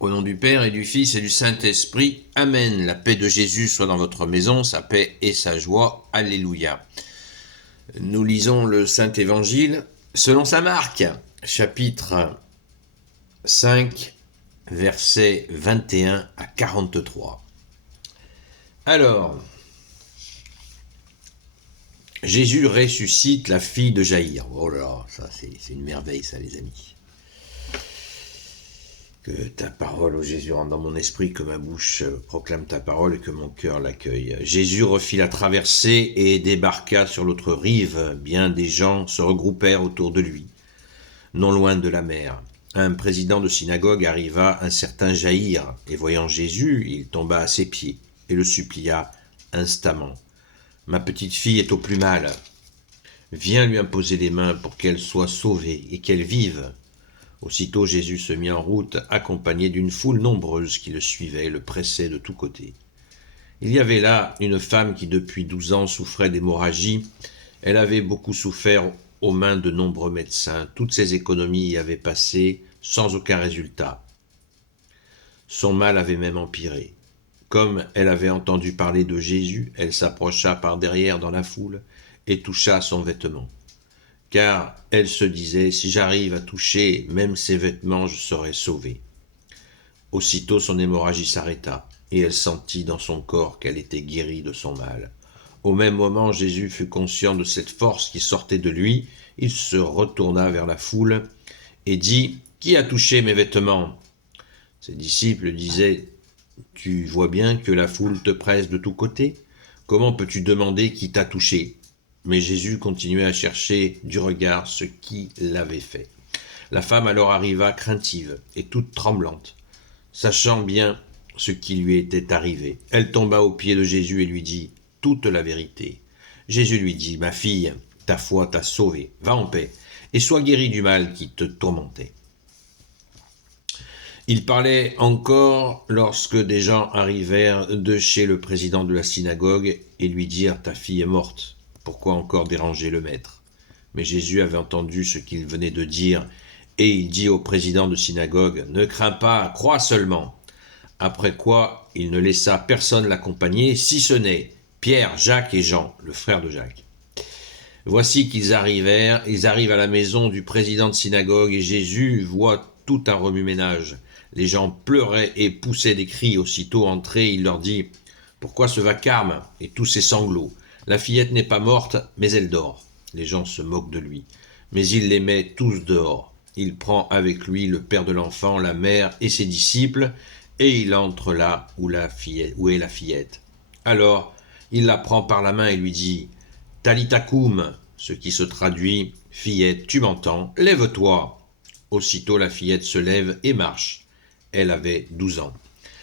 Au nom du Père et du Fils et du Saint-Esprit, Amen. La paix de Jésus soit dans votre maison, sa paix et sa joie. Alléluia. Nous lisons le Saint-Évangile selon saint Marc, chapitre 5, versets 21 à 43. Alors, Jésus ressuscite la fille de Jaïr. Oh là là, ça c'est une merveille ça les amis. Que ta parole, ô Jésus, rentre dans mon esprit, que ma bouche proclame ta parole et que mon cœur l'accueille. Jésus refit la traversée et débarqua sur l'autre rive. Bien des gens se regroupèrent autour de lui, non loin de la mer. Un président de synagogue arriva, un certain Jaïr, et voyant Jésus, il tomba à ses pieds et le supplia instamment. « Ma petite fille est au plus mal. Viens lui imposer les mains pour qu'elle soit sauvée et qu'elle vive. » Aussitôt Jésus se mit en route, accompagné d'une foule nombreuse qui le suivait et le pressait de tous côtés. Il y avait là une femme qui depuis 12 ans souffrait d'hémorragie. Elle avait beaucoup souffert aux mains de nombreux médecins. Toutes ses économies y avaient passé sans aucun résultat. Son mal avait même empiré. Comme elle avait entendu parler de Jésus, elle s'approcha par derrière dans la foule et toucha son vêtement. Car elle se disait, si j'arrive à toucher même ses vêtements, je serai sauvée. Aussitôt son hémorragie s'arrêta, et elle sentit dans son corps qu'elle était guérie de son mal. Au même moment, Jésus fut conscient de cette force qui sortait de lui. Il se retourna vers la foule et dit, « Qui a touché mes vêtements ?» Ses disciples disaient, « Tu vois bien que la foule te presse de tous côtés. Comment peux-tu demander qui t'a touché ?» Mais Jésus continuait à chercher du regard ce qui l'avait fait. La femme alors arriva craintive et toute tremblante, sachant bien ce qui lui était arrivé. Elle tomba aux pieds de Jésus et lui dit toute la vérité. Jésus lui dit, « Ma fille, ta foi t'a sauvée, va en paix et sois guérie du mal qui te tourmentait. » Il parlait encore lorsque des gens arrivèrent de chez le président de la synagogue et lui dirent « Ta fille est morte. Pourquoi encore déranger le maître ?» Mais Jésus avait entendu ce qu'il venait de dire, et il dit au président de synagogue, « Ne crains pas, crois seulement. » Après quoi, il ne laissa personne l'accompagner, si ce n'est Pierre, Jacques et Jean, le frère de Jacques. Voici qu'ils arrivent à la maison du président de synagogue, et Jésus voit tout un remue-ménage. Les gens pleuraient et poussaient des cris. Aussitôt entré, il leur dit, « Pourquoi ce vacarme et tous ces sanglots ? La fillette n'est pas morte, mais elle dort. » Les gens se moquent de lui. Mais il les met tous dehors. Il prend avec lui le père de l'enfant, la mère et ses disciples, et il entre là où est la fillette. Alors, il la prend par la main et lui dit, « Talita koum », ce qui se traduit, « Fillette, tu m'entends, lève-toi ». Aussitôt la fillette se lève et marche. Elle avait 12 ans.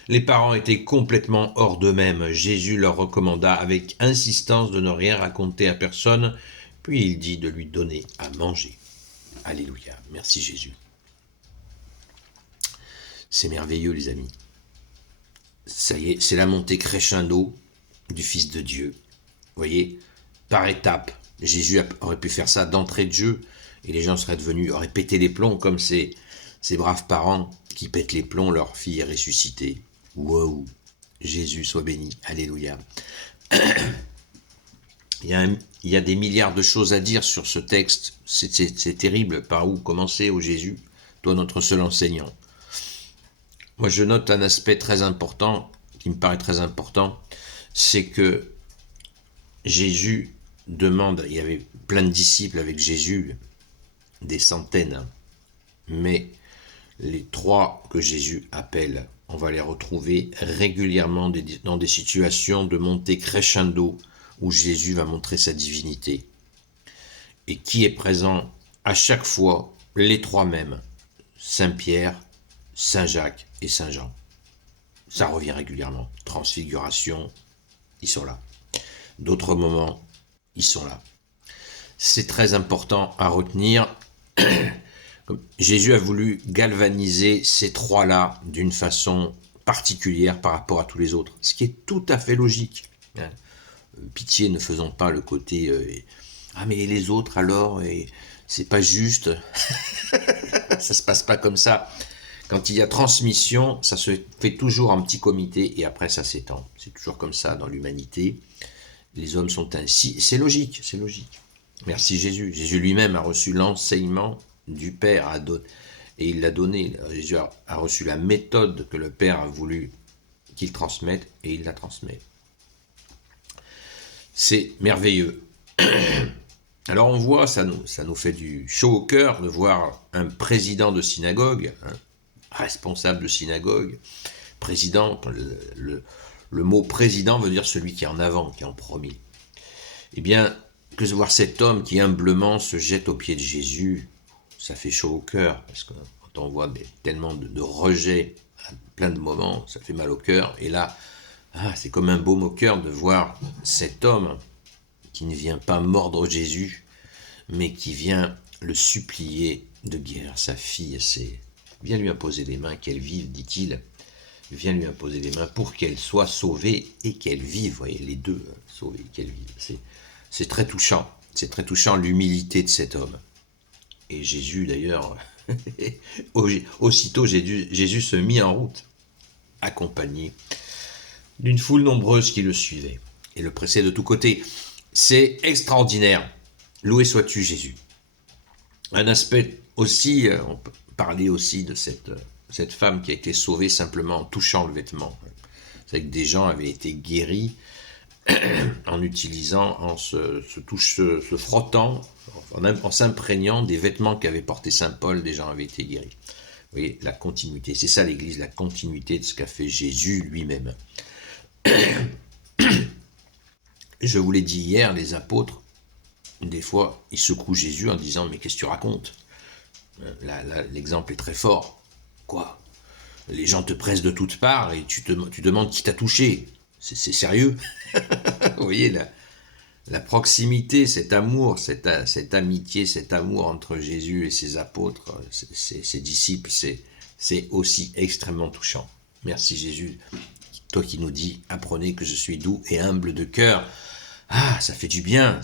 Les parents étaient complètement hors d'eux-mêmes. Jésus leur recommanda avec insistance de ne rien raconter à personne, puis il dit de lui donner à manger. Alléluia. Merci Jésus. C'est merveilleux les amis. Ça y est, c'est la montée crescendo du Fils de Dieu. Vous voyez, par étapes. Jésus aurait pu faire ça d'entrée de jeu, et les gens auraient pété les plombs comme ces braves parents qui pètent les plombs, leur fille est ressuscitée. Wow, Jésus soit béni, alléluia. Il y a des milliards de choses à dire sur ce texte, c'est terrible, par où commencer, ô Jésus, toi notre seul enseignant. Moi je note un aspect très important, qui me paraît très important, c'est que Jésus demande, il y avait plein de disciples avec Jésus, des centaines, mais les 3 que Jésus appelle, on va les retrouver régulièrement dans des situations de montée crescendo où Jésus va montrer sa divinité. Et qui est présent à chaque fois, les 3 mêmes, Saint Pierre, Saint Jacques et Saint Jean. Ça revient régulièrement. Transfiguration, ils sont là. D'autres moments, ils sont là. C'est très important à retenir. Jésus a voulu galvaniser ces 3-là d'une façon particulière par rapport à tous les autres, ce qui est tout à fait logique. Pitié, ne faisons pas le côté « Ah mais les autres alors, c'est pas juste, ça se passe pas comme ça ». Quand il y a transmission, ça se fait toujours en petit comité et après ça s'étend. C'est toujours comme ça dans l'humanité. Les hommes sont ainsi. C'est logique, c'est logique. Merci Jésus. Jésus lui-même a reçu l'enseignement du Père et il l'a donné. Jésus a reçu la méthode que le Père a voulu qu'il transmette et il la transmet. C'est merveilleux. Alors on voit, ça nous fait du chaud au cœur de voir un président de synagogue, responsable de synagogue, président, le mot président veut dire celui qui est en avant, qui est en premier. Eh bien, que de voir cet homme qui humblement se jette aux pieds de Jésus, ça fait chaud au cœur, parce que quand on voit tellement de rejet à plein de moments, ça fait mal au cœur, et là, c'est comme un baume au cœur de voir cet homme qui ne vient pas mordre Jésus, mais qui vient le supplier de guérir sa fille. Viens lui imposer les mains, qu'elle vive, dit-il. Viens lui imposer les mains pour qu'elle soit sauvée et qu'elle vive. Vous voyez, les deux, sauvée et qu'elle vive. C'est très touchant. C'est très touchant l'humilité de cet homme. Et Jésus, d'ailleurs, aussitôt Jésus se mit en route, accompagné d'une foule nombreuse qui le suivait et le pressait de tous côtés. C'est extraordinaire. Loué sois-tu, Jésus. Un aspect aussi, on peut parler aussi de cette femme qui a été sauvée simplement en touchant le vêtement. C'est que des gens avaient été guéris en utilisant, en se frottant, en s'imprégnant des vêtements qu'avait porté Saint Paul, des gens avaient été guéris. Vous voyez, la continuité, c'est ça l'Église, la continuité de ce qu'a fait Jésus lui-même. Je vous l'ai dit hier, les apôtres, des fois, ils secouent Jésus en disant « Mais qu'est-ce que tu racontes ?» Là, l'exemple est très fort. Quoi ? Les gens te pressent de toutes parts et tu demandes qui t'a touché. C'est sérieux? Vous voyez, la proximité, cet amour, cette amitié, cet amour entre Jésus et ses apôtres, ses disciples, c'est aussi extrêmement touchant. Merci Jésus, toi qui nous dis « Apprenez que je suis doux et humble de cœur ». Ça fait du bien,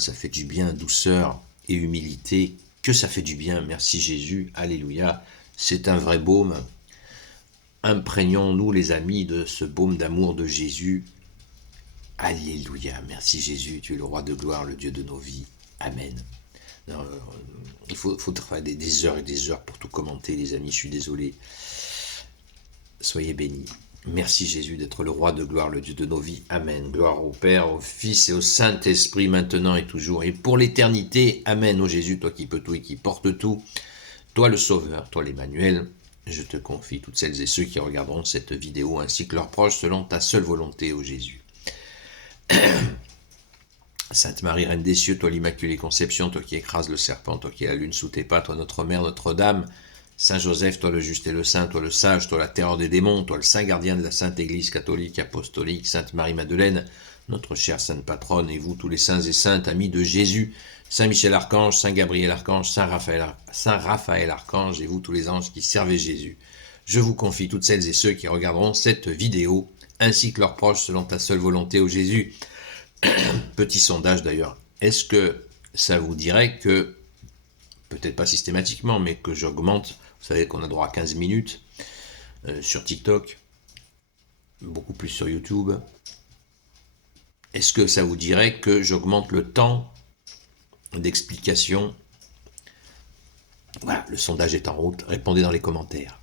douceur et humilité, que ça fait du bien, merci Jésus, alléluia, c'est un vrai baume. Imprégnons-nous les amis de ce baume d'amour de Jésus, alléluia, merci Jésus, tu es le roi de gloire, le Dieu de nos vies, amen. Non, il faut faire des heures et des heures pour tout commenter les amis, je suis désolé, soyez bénis. Merci Jésus d'être le roi de gloire, le Dieu de nos vies. Amen. Gloire au Père, au Fils et au Saint-Esprit, maintenant et toujours, et pour l'éternité. Amen. Ô Jésus, toi qui peux tout et qui portes tout, toi le Sauveur, toi l'Emmanuel, je te confie toutes celles et ceux qui regarderont cette vidéo, ainsi que leurs proches, selon ta seule volonté, ô Jésus. Sainte Marie, Reine des cieux, toi l'Immaculée Conception, toi qui écrases le serpent, toi qui es la lune sous tes pas, toi notre Mère, Notre-Dame, Saint Joseph, toi le juste et le saint, toi le sage, toi la terreur des démons, toi le saint gardien de la Sainte Église catholique, apostolique, Sainte Marie-Madeleine, notre chère Sainte Patronne, et vous tous les saints et saintes, amis de Jésus, Saint Michel Archange, Saint Gabriel Archange, Saint Raphaël Archange, et vous tous les anges qui servez Jésus. Je vous confie toutes celles et ceux qui regarderont cette vidéo, ainsi que leurs proches, selon ta seule volonté, ô Jésus. Petit sondage d'ailleurs, est-ce que ça vous dirait que, peut-être pas systématiquement, mais que j'augmente, vous savez qu'on a droit à 15 minutes sur TikTok, beaucoup plus sur YouTube. Est-ce que ça vous dirait que j'augmente le temps d'explication? Voilà, le sondage est en route, répondez dans les commentaires.